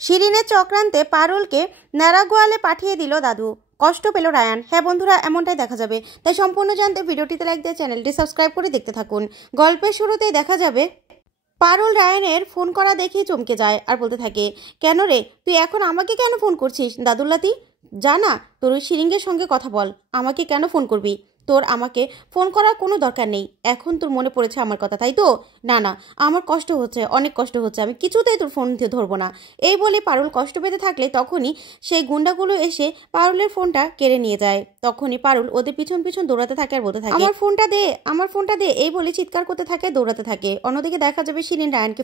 শিরিনের চক্রান্তে পারুলকে ন্যাড়াগোয়ালে পাঠিয়ে দিল দাদু। কষ্ট পেল রায়ান। হ্যাঁ বন্ধুরা, এমনটাই দেখা যাবে। তাই সম্পূর্ণ জানতে ভিডিওটিতে লাইক দিয়ে চ্যানেলটি সাবস্ক্রাইব করে দেখতে থাকুন। গল্পের শুরুতেই দেখা যাবে পারুল রায়ানের ফোন করা দেখেই চমকে যায় আর বলতে থাকে, কেন রে, তুই এখন আমাকে কেন ফোন করছিস দাদুল্লাতি? জানা, তোর ওই শিরিঙ্গের সঙ্গে কথা বল। আমাকে কেন ফোন করবি? তোর আমাকে ফোন করার কোনো দরকার নেই। এখন তোর মনে পড়েছে আমার কথা, তাই তো? না না, আমার কষ্ট হচ্ছে, অনেক কষ্ট হচ্ছে, আমি কিছুতেই তোর ফোন ধরবো না। এই বলে পারুল কষ্ট পেতে থাকলে তখনই সেই গুন্ডাগুলো এসে পারুলের ফোনটা কেড়ে নিয়ে যায়। তখনই পারুল ওদের পিছন পিছন দৌড়াতে থাকে আর বলতে থাকে, আমার ফোনটা দে, আমার ফোনটা দে। এই বলে চিৎকার করতে থাকে, দৌড়াতে থাকে। অন্যদিকে দেখা যাবে শিরিন রায়ানকে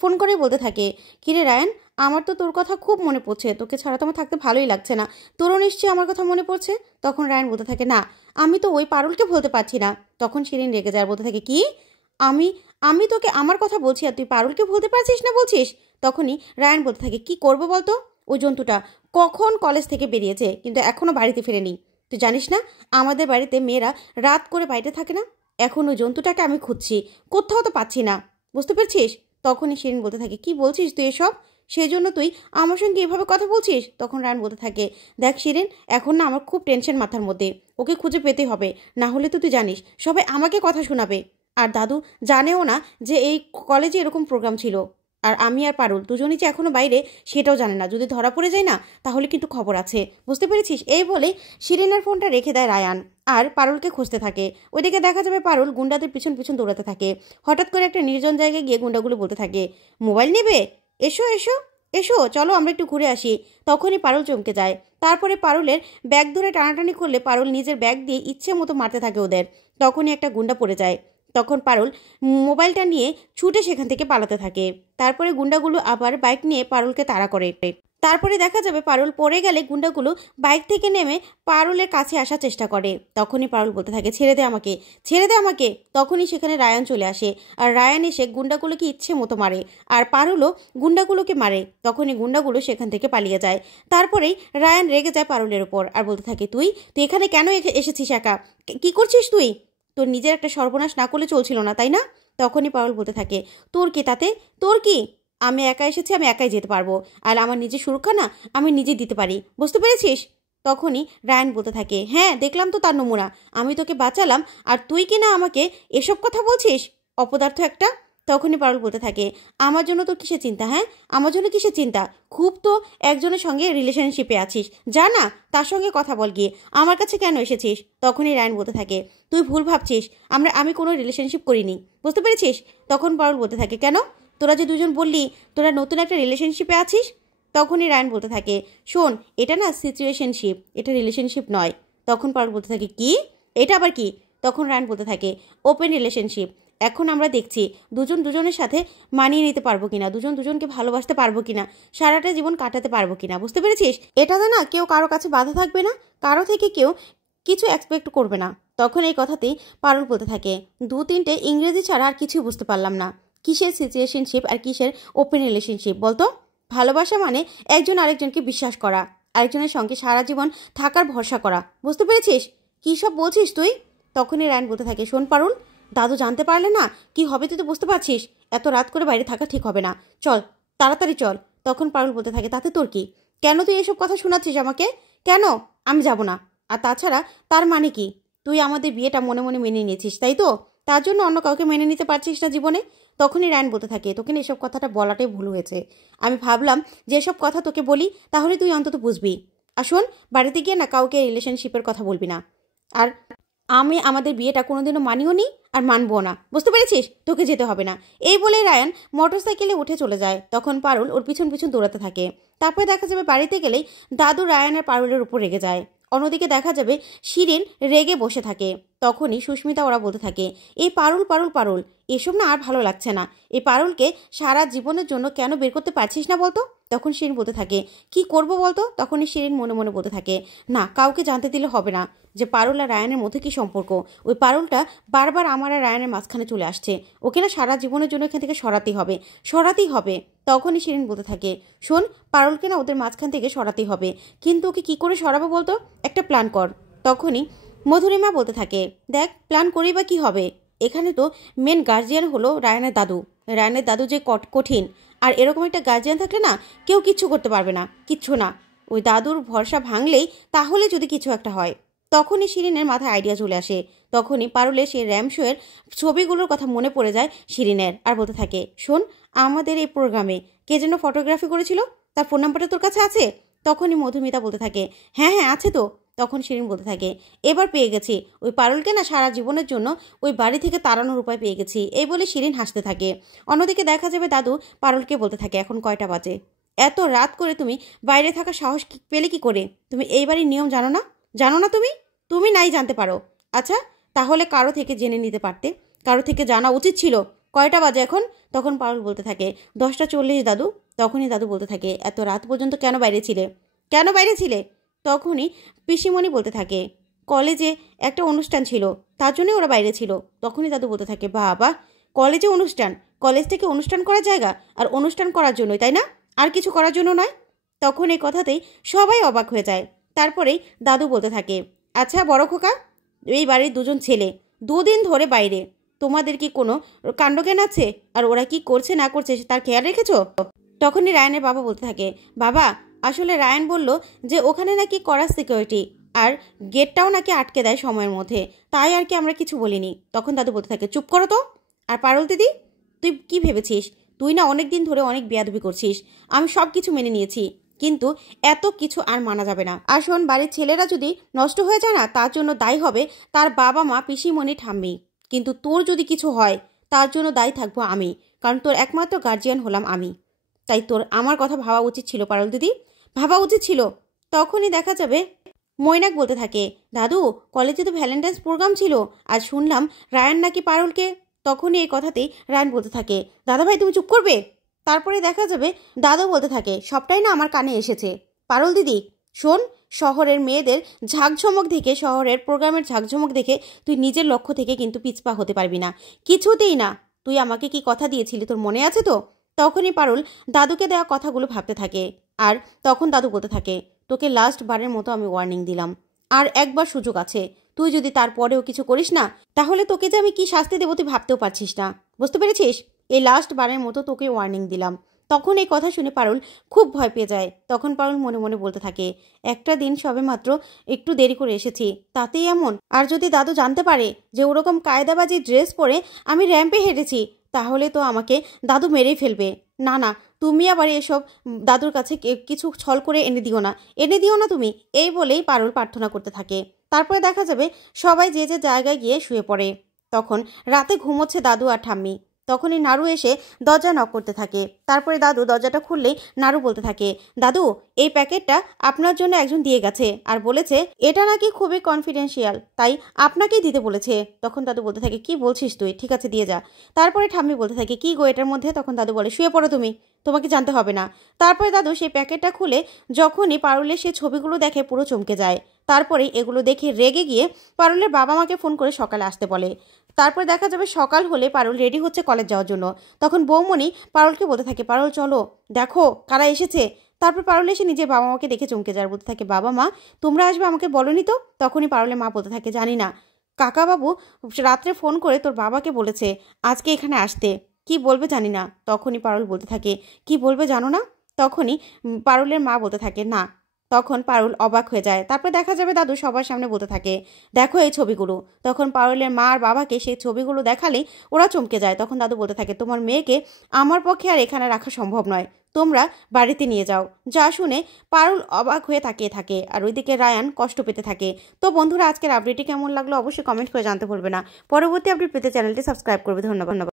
ফোন করে বলতে থাকে, কিরে রায়ান, আমার তো তোর কথা খুব মনে পড়ছে, তোকে ছাড়া তো আমার থাকতে ভালোই লাগছে না। তোরও নিশ্চয়ই আমার কথা মনে পড়ছে। তখন রায়ান বলতে থাকে, না, আমি তো ওই পারুলকে বলতে পারছি না। তখন শিরিন রেগে যায়, বলতে থাকে, কি আমি আমি তোকে আমার কথা বলছি আর তুই পারুলকে বলতে পারছিস না বলছিস? তখনই রায়ান বলতে থাকে, কি করবো বলতো? ওই জন্তুটা কখন কলেজ থেকে বেরিয়েছে কিন্তু এখনো বাড়িতে ফিরেনি। তুই জানিস না আমাদের বাড়িতে মেয়েরা রাত করে বাইরে থাকে না? এখন ওই জন্তুটাকে আমি খুঁজছি, কোথাও তো পাচ্ছি না, বুঝতে পারছিস? তখনই শিরিন বলতে থাকে, কি বলছিস তুই এসব? সেই জন্য তুই আমার সঙ্গে এভাবে কথা বলছিস? তখন রায়ান বলতে থাকে, দেখ শিরিন, এখন না আমার খুব টেনশন মাথার মধ্যে, ওকে খুঁজে পেতে হবে, না হলে তো তুই জানিস সবাই আমাকে কথা শোনাবে। আর দাদু জানেও না যে এই কলেজে এরকম প্রোগ্রাম ছিল। আর আমি আর পারুল দুজনই যে এখনো বাইরে সেটাও জানে না। যদি ধরা পড়ে যায় না তাহলে কিন্তু খবর আছে, বুঝতে পেরেছিস? এই বলে শিরিনের ফোনটা রেখে দেয় রায়ান আর পারুলকে খুঁজতে থাকে। ওইদিকে দেখা যাবে পারুল গুন্ডাদের পিছন পিছন দৌড়াতে থাকে। হঠাৎ করে একটা নির্জন জায়গায় গিয়ে গুন্ডাগুলো বলতে থাকে, মোবাইল নেবে? এসো এসো এসো, চলো আমরা একটু ঘুরে আসি। তখনই পারুল চমকে যায়। তারপরে পারুলের ব্যাগ ধরে টানাটানি করলে পারুল নিজের ব্যাগ দিয়ে ইচ্ছে মতো মারতে থাকে ওদের। তখনই একটা গুন্ডা পড়ে যায়। তখন পারুল মোবাইলটা নিয়ে ছুটে সেখান থেকে পালাতে থাকে। তারপরে গুন্ডাগুলো আবার বাইক নিয়ে পারুলকে তাড়া করে। তারপরে দেখা যাবে পারুল পড়ে গেলে গুন্ডাগুলো বাইক থেকে নেমে পারুলের কাছে আসার চেষ্টা করে। তখনই পারুল বলতে থাকে, ছেড়ে দে আমাকে, ছেড়ে দে আমাকে। তখনই সেখানে রায়ান চলে আসে আর রায়ান এসে গুন্ডাগুলোকে ইচ্ছে মতো মারে আর পারুলও গুন্ডাগুলোকে মারে। তখনই গুন্ডাগুলো সেখান থেকে পালিয়ে যায়। তারপরেই রায়ান রেগে যায় পারুলের উপর আর বলতে থাকে, তুই এখানে কেন এসেছিস একা? কি করছিস তুই? তোর নিজের একটা সর্বনাশ না করলে চলছিল না, তাই না? তখনই পারুল বলতে থাকে, তোর কি তাতে? তোর কি? আমি একা এসেছি, আমি একাই যেতে পারবো। আর আমার নিজের সুরক্ষা না আমি নিজে দিতে পারি, বুঝতে পেরেছিস? তখনই রায়ান বলতে থাকে, হ্যাঁ দেখলাম তো তার নমুনা। আমি তোকে বাঁচালাম আর তুই কি না আমাকে এসব কথা বলছিস, অপদার্থ একটা। তখনই পারুল বলতে থাকে, আমার জন্য তোর কিসের চিন্তা? হ্যাঁ, আমার জন্য কিসের চিন্তা? খুব তো একজনের সঙ্গে রিলেশনশিপে আছিস, যা না তার সঙ্গে কথা বল গিয়ে, আমার কাছে কেন এসেছিস? তখনই রায়ান বলতে থাকে, তুই ভুল ভাবছিস, আমি কোনো রিলেশনশিপ করিনি, বুঝতে পেরেছিস? তখন পারুল বলতে থাকে, কেন? তোরা যে দুজন বললি তোরা নতুন একটা রিলেশনশিপে আছিস। তখনই রায়ান বলতে থাকে, শোন, এটা না সিচুয়েশনশিপ, এটা রিলেশনশিপ নয়। তখন পারুল বলতে থাকে, কি? এটা আবার কি? তখন রায়ান বলতে থাকে, ওপেন রিলেশনশিপ। এখন আমরা দেখছি দুজন দুজনের সাথে মানিয়ে নিতে পারবো কিনা, দুজন দুজনকে ভালোবাসতে পারবো কিনা, সারাটা জীবন কাটাতে পারবো কিনা, বুঝতে পেরেছিস? এটাতে না কেউ কারো কাছে বাধা থাকবে না, কারো থেকে কেউ কিছু এক্সপেক্ট করবে না। তখন এই কথাতেই পারুল বলতে থাকে, 2-3টে ইংরেজি ছাড়া আর কিছু বুঝতে পারলাম না। কিসের সিচুয়েশনশিপ আর কিসের ওপেন রিলেশনশিপ বলতো? ভালোবাসা মানে একজন আরেকজনকে বিশ্বাস করা, আরেকজনের সঙ্গে সারা জীবন থাকার ভরসা করা, বুঝতে পেরেছিস? কী সব বলছিস তুই? তখনই রায়ান বলতে থাকে, শোন পারুল, দাদু জানতে পারলে না কি হবে তুই তো বুঝতে পারছিস। এত রাত করে বাইরে থাকা ঠিক হবে না, চল তাড়াতাড়ি চল। তখন পারুল বলতে থাকে, তাতে তোর কি? কেন তুই এসব কথা শোনাচ্ছিস আমাকে? কেন? আমি যাব না। আর তাছাড়া তার মানে কি? তুই আমাদের বিয়েটা মনে মনে মেনে নিয়েছিস, তাই তো? তার জন্য অন্য কাউকে মেনে নিতে পারছিস না জীবনে। তখনই রায়ান বলতে থাকে, তোকে এসব কথাটা বলাটাই ভুল হয়েছে। আমি ভাবলাম যে এসব কথা তোকে বলি তাহলে তুই অন্তত বুঝবি। আর শোন, বাড়িতে গিয়ে না কাউকে রিলেশনশিপের কথা বলবি না। আর আমি আমাদের বিয়েটা কোনোদিনও মানিও নি আর মানবো না, বুঝতে পেরেছিস? তোকে যেতে হবে না। এই বলে রায়ান মোটরসাইকেলে উঠে চলে যায়। তখন পারুল ওর পিছন পিছন দৌড়াতে থাকে। তারপরে দেখা যাবে বাড়িতে গেলেই দাদু রায়ান আর পারুলের উপর রেগে যায়। অন্যদিকে দেখা যাবে শিরিন রেগে বসে থাকে। তখনই সুস্মিতা ওরা বলতে থাকে, এই পারুল পারুল পারুল, এসব না আর ভালো লাগছে না। এই পারুলকে সারা জীবনের জন্য কেন বের করতে পারছিস না বলতো? তখন শিরিন বলতে থাকে, কি করব বলতো? তখনই শিরিন মনে মনে বলতে থাকে, না, কাউকে জানতে দিলে হবে না যে পারুল আর রায়ানের মধ্যে কি সম্পর্ক। ওই পারুলটা বারবার আমার আর রায়ানের মাঝখানে চলে আসছে, ওকে না সারা জীবনের জন্য এখান থেকে সরাতেই হবে। তখনই শিরিন বলতে থাকে, শোন, পারুলকে না ওদের মাঝখান থেকে সরাতেই হবে, কিন্তু ওকে কি করে সরাবো বলতো? একটা প্ল্যান কর। তখনই মধুরিমা বলতে থাকে, দেখ, প্ল্যান করি বা কি হবে? এখানে তো মেন গার্জিয়ান হলো রায়ানের দাদু। রায়ানের দাদু যে কঠিন, আর এরকম একটা গার্জিয়ান থাকলে না কেউ কিচ্ছু করতে পারবে না, কিচ্ছু না। ওই দাদুর ভরসা ভাঙলেই তাহলে যদি কিছু একটা হয়। তখনই শিরিনের মাথায় আইডিয়া চলে আসে। তখনই পারুলের সেই র্যাম শোয়ের ছবিগুলোর কথা মনে পড়ে যায় শিরিনের, আর বলতে থাকে, শোন, আমাদের এই প্রোগ্রামে কে যেন ফটোগ্রাফি করেছিল, তার ফোন নাম্বারটা তোর কাছে আছে? তখনই মধুমিতা বলতে থাকে, হ্যাঁ হ্যাঁ আছে তো। তখন শিরিন বলতে থাকে, এবার পেয়ে গেছি, ওই পারুলকে না সারা জীবনের জন্য ওই বাড়ি থেকে তাড়ানোর উপায় পেয়ে গেছি। এই বলে শিরিন হাসতে থাকে। অন্যদিকে দেখা যাবে দাদু পারুলকে বলতে থাকে, এখন কয়টা বাজে? এত রাত করে তুমি বাইরে থাকার সাহস পেলে কি করে? তুমি এই বাড়ির নিয়ম জানো না? জানো না তুমি? তুমি নাই জানতে পারো? আচ্ছা, তাহলে কারো থেকে জেনে নিতে পারতে, কারো থেকে জানা উচিত ছিল। কয়টা বাজে এখন? তখন পারুল বলতে থাকে, 10:40 দাদু। তখনই দাদু বলতে থাকে, এত রাত পর্যন্ত কেন বাইরে ছিলে? কেন বাইরে ছিলে? তখনই পিসিমণি বলতে থাকে, কলেজে একটা অনুষ্ঠান ছিল, তার জন্যই ওরা বাইরে ছিল। তখনই দাদু বলতে থাকে, বাবা, কলেজে অনুষ্ঠান? কলেজ থেকে অনুষ্ঠান করার জায়গা, আর অনুষ্ঠান করার জন্যই, তাই না? আর কিছু করার জন্য নয়। তখন এই কথাতেই সবাই অবাক হয়ে যায়। তারপরেই দাদু বলতে থাকে, আচ্ছা বড় খোকা, এই বাড়ির দুজন ছেলে 2 দিন ধরে বাইরে, তোমাদের কি কোনো কাণ্ডজ্ঞান আছে? আর ওরা কি করছে না করছে তার খেয়াল রেখেছো? তখনই রায়ানের বাবা বলতে থাকে, বাবা, আসলে রায়ান বলল যে ওখানে নাকি কড়া সিকিউরিটি, আর গেটটাও নাকি আটকে দেয় সময়ের মধ্যে, তাই আর কি আমরা কিছু বলিনি। তখন দাদু বলতে থাকে, চুপ করো তো। আর পারুল দিদি, তুই কি ভেবেছিস? তুই না অনেক দিন ধরে অনেক বেয়াদবি করছিস। আমি সব কিছু মেনে নিয়েছি, কিন্তু এত কিছু আর মানা যাবে না। আর শোন, বাড়ির ছেলেরা যদি নষ্ট হয়ে যায় না, তার জন্য দায়ী হবে তার বাবা মা, পিসিমণি, ঠাম্মি। কিন্তু তোর যদি কিছু হয় তার জন্য দায়ী থাকবো আমি, কারণ তোর একমাত্র গার্জিয়ান হলাম আমি। তাই তোর আমার কথা ভাবা উচিত ছিল পারুল দিদি, ভাবা উচিত ছিল। তখনই দেখা যাবে মৈনাক বলতে থাকে, দাদু, কলেজে তো ভ্যালেন্টাইন্স প্রোগ্রাম ছিল, আজ শুনলাম রায়ান নাকি পারুলকে। তখনই এই কথাতেই রায়ান বলতে থাকে, দাদা ভাই তুমি চুপ করবে? তারপরে দেখা যাবে দাদু বলতে থাকে, সবটাই না আমার কানে এসেছে। পারুল দিদি শোন, শহরের মেয়েদের ঝাঁকঝমক দেখে, শহরের প্রোগ্রামের ঝাঁকঝমক দেখে তুই নিজের লক্ষ্য থেকে কিন্তু পিছপা হতে পারবি না, কিছুতেই না। তুই আমাকে কি কথা দিয়েছিলি, তোর মনে আছে তো? তখনই পারুল দাদুকে দেওয়া কথাগুলো ভাবতে থাকে। আর তখন দাদু বলতে থাকে, তোকে লাস্ট বারের মতো আমি ওয়ার্নিং দিলাম, আর একবার সুযোগ আছে। তুই যদি তারপরেও কিছু করিস না, তাহলে তোকে যে আমি কি শাস্তি দেবো তুই ভাবতেও পারছিস না, বুঝতে পেরেছিস? এই লাস্ট বারের মতো তোকে ওয়ার্নিং দিলাম। তখন এই কথা শুনে পারুল খুব ভয় পেয়ে যায়। তখন পারুল মনে মনে বলতে থাকে, একটা দিন সবে মাত্র একটু দেরি করে এসেছি, তাতেই এমন? আর যদি দাদু জানতে পারে যে ওরকম কায়দাবাজি ড্রেস পরে আমি র্যাম্পে হেঁটেছি, তাহলে তো আমাকে দাদু মেরেই ফেলবে। না না, তুমি আবার এসব দাদুর কাছে কিছু ছল করে এনে দিও না তুমি। এই বলেই পারুল প্রার্থনা করতে থাকে। তারপরে দেখা যাবে সবাই যে যে জায়গায় গিয়ে শুয়ে পড়ে। তখন রাতে ঘুমোচ্ছে দাদু আর ঠাম্মি। তখনই নাড়ু এসে দরজা নক করতে থাকে। তারপরে দাদু দরজাটা খুললেই নাড়ু বলতে থাকে, দাদু, এই প্যাকেটটা আপনার জন্য একজন দিয়ে গেছে, আর বলেছে এটা নাকি খুবই কনফিডেন্সিয়াল, তাই আপনাকেই দিতে বলেছে। তখন দাদু বলতে থাকে, কি বলছিস তুই? ঠিক আছে, দিয়ে যা। তারপরে ঠাম্মি বলতে থাকে, কি গো এটার মধ্যে? তখন দাদু বলে, শুয়ে পড়ো তুমি, তোমাকে জানতে হবে না। তারপরে দাদু সেই প্যাকেটটা খুলে যখনই পারুলের সেই ছবিগুলো দেখে পুরো চমকে যায়। তারপরে এগুলো দেখে রেগে গিয়ে পারুলের বাবা মাকে ফোন করে সকালে আসতে বলে। তারপরে দেখা যাবে সকাল হলে পারুল রেডি হচ্ছে কলেজ যাওয়ার জন্য। তখন বৌমণি পারুলকে বলতে থাকে, পারুল চলো, দেখো কারা এসেছে। তারপর পারুল এসে নিজের বাবা মাকে দেখে চমকে যায়, বলতে থাকে, বাবা মা তোমরা আসবে, আমাকে বলোনি তো? তখনই পারুলের মা বলতে থাকে, জানি না, কাকাবাবু রাত্রে ফোন করে তোর বাবাকে বলেছে আজকে এখানে আসতে, কি বলবে জানি না। তখনই পারুল বলতে থাকে, কি বলবে জানো না? তখনই পারুলের মা বলতে থাকে, না। তখন পারুল অবাক হয়ে যায়। তারপর দেখা যাবে দাদু সবার সামনে বলতে থাকে, দেখো এই ছবিগুলো। তখন পারুলের মা আর বাবাকে সেই ছবিগুলো দেখালেই ওরা চমকে যায়। তখন দাদু বলতে থাকে, তোমার মেয়েকে আমার পক্ষে আর এখানে রাখা সম্ভব নয়, তোমরা বাড়িতে নিয়ে যাও। যা শুনে পারুল অবাক হয়ে তাকিয়ে থাকে, আর ওইদিকে রায়ান কষ্ট পেতে থাকে। তো বন্ধুরা, আজকের আপডেটটি কেমন লাগলো অবশ্যই কমেন্ট করে জানতে ভুলবে না। পরবর্তী আপডেট পেতে চ্যানেলটি সাবস্ক্রাইব করবে। ধন্যবাদ।